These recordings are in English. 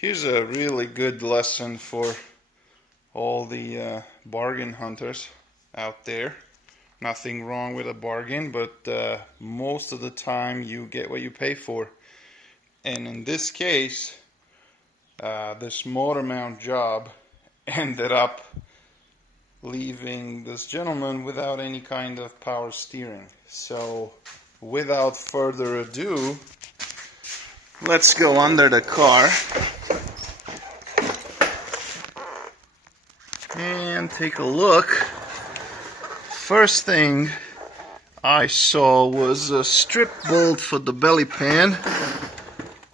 Here's a really good lesson for all the bargain hunters out there. Nothing wrong with a bargain, but most of the time you get what you pay for. And in this case, this motor mount job ended up leaving this gentleman without any kind of power steering. So without further ado, let's go under the car and take a look. First thing I saw was a strip bolt for the belly pan.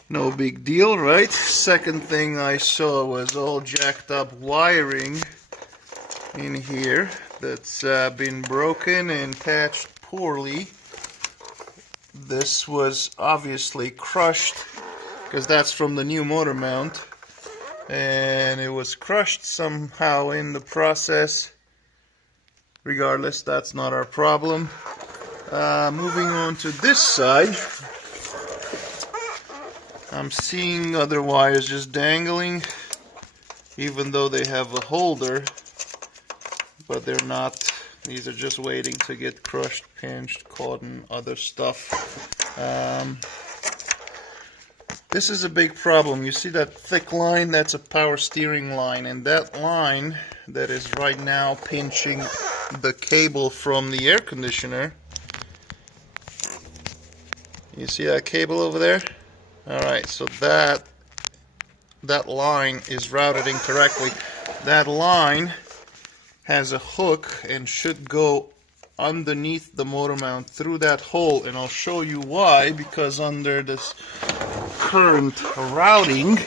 No big deal, right? Second thing I saw was all jacked up wiring in here that's been broken and patched poorly. This was obviously crushed because that's from the new motor mount, and it was crushed somehow in the process. Regardless, that's not our problem. Moving on to this side, I'm seeing other wires just dangling, even though they have a holder, but they're not. These are just waiting to get crushed, pinched, caught, and other stuff. This is a big problem. You see that thick line? That's a power steering line, and that line that is right now pinching the cable from the air conditioner. You see that cable over there? Alright, so that line is routed incorrectly. That line has a hook and should go underneath the motor mount through that hole, and I'll show you why. Because under this current routing,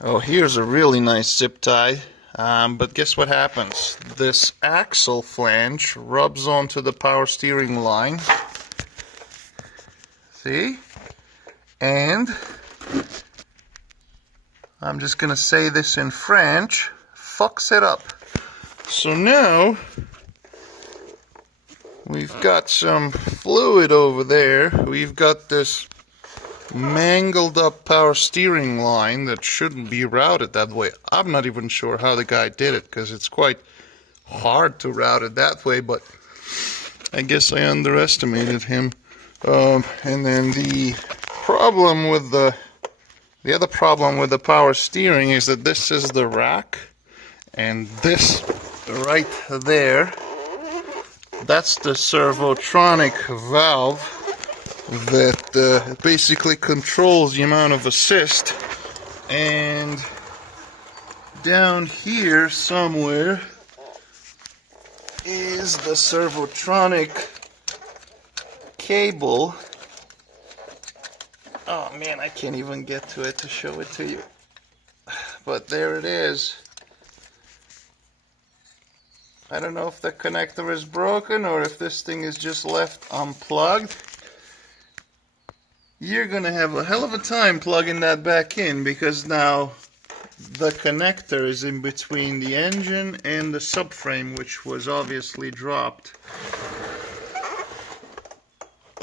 oh, here's a really nice zip tie, but guess what happens? This axle flange rubs onto the power steering line, see? And I'm just gonna say this in French, fucks it up. So now we've got some fluid over there. We've got this mangled up power steering line that shouldn't be routed that way. I'm not even sure how the guy did it, because it's quite hard to route it that way, but I guess I underestimated him. And then the other problem with the power steering is that this is the rack, and this right there, that's the servotronic valve that basically controls the amount of assist. And down here somewhere is the servotronic cable. Oh man, I can't even get to it to show it to you, but there it is. I don't know if the connector is broken or if this thing is just left unplugged. You're gonna have a hell of a time plugging that back in, because now the connector is in between the engine and the subframe, which was obviously dropped.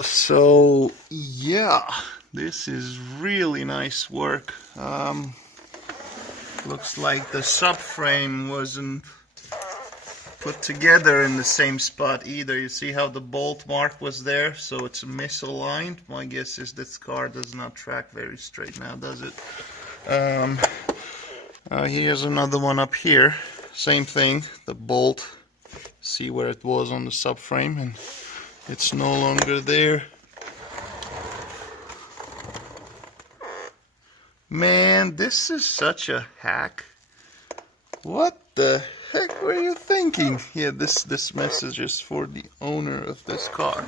So yeah, this is really nice work. Looks like the subframe wasn't put together in the same spot either. You see how the bolt mark was there, so it's misaligned. My guess is this car does not track very straight now, does it? Here's another one up here. Same thing, the bolt, see where it was on the subframe, and it's no longer there. Man, this is such a hack. What the heck were you thinking? Yeah, this message is for the owner of this car.